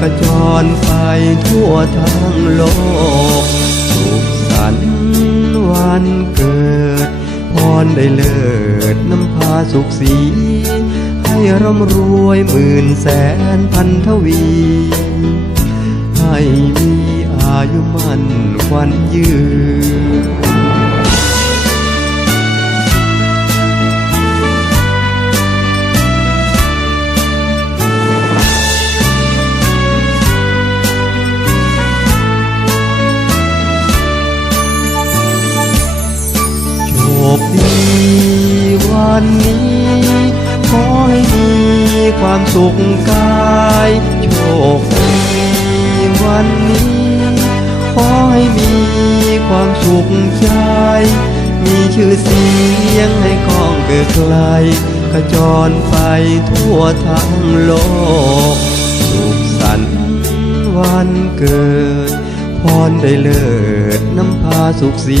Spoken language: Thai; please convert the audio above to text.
กระจรไปทั่วทั้งโลกสุขสันต์วันเกิด พรได้เลิศน้ำพาสุขสี ให้ร่ำรวยหมื่นแสนพันทวี ให้มีอายุมั่นขวัญยืน วันนี้ ขอให้มีความสุขกายโชคดีวันนี้ ขอให้มีความสุขใจ มีชื่อเสียงให้กองเกิดไกลกระจรไปทั่วทั้งโลก สุขสันต์วันเกิด พรได้เลิศน้ำพาสุขสี